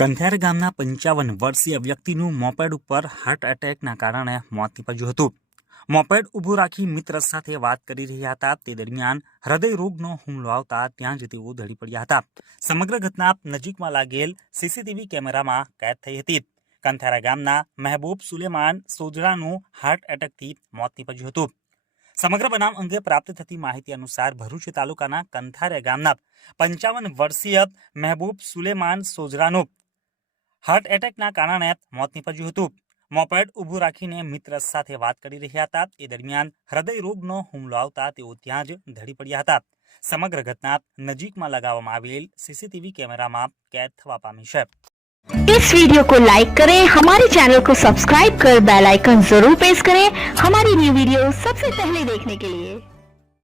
કંથેર ગામના પંચાવન વર્ષીય વ્યક્તિનું મોપેડ ઉપર હાર્ટ એટેકના કારણે મોત નીપજ્યું હતું મોપેડ ઊભું રાખી મિત્ર સાથે વાત કરી રહ્યા હતા તે દરમિયાન હૃદય રોગનો હુમલો આવતા ત્યાં જ તેઓ ધડી પડ્યા હતા સમગ્ર ઘટના નજીકમાં લાગેલ સીસીટીવી કેમેરામાં કેદ થઈ હતી કંથેરા ગામના મહેબૂબ સુલેમાન સોજડાનું હાર્ટ એટેકથી મોત નીપજ્યું હતું સમગ્ર બનાવ અંગે પ્રાપ્ત થતી માહિતી અનુસાર ભરૂચ તાલુકાના કંથારે ગામના પંચાવન વર્ષીય મહેબૂબ સુલેમાન સોજરાનું હાર્ટ એટેકના કારણે મોત નીપજ્યું હતું મોપેડ ઊભું રાખીને મિત્ર સાથે વાત કરી રહ્યા હતા એ દરમિયાન હૃદય રોગનો હુમલો આવતા તેઓ ત્યાં જ ધડી પડ્યા હતા સમગ્ર ઘટના નજીકમાં લગાવવામાં આવેલ સીસીટીવી કેમેરામાં કેદ થવા પામી છે इस वीडियो को लाइक करें हमारे चैनल को सब्सक्राइब कर बेल आइकन जरूर प्रेस करें हमारी न्यू वीडियो सबसे पहले देखने के लिए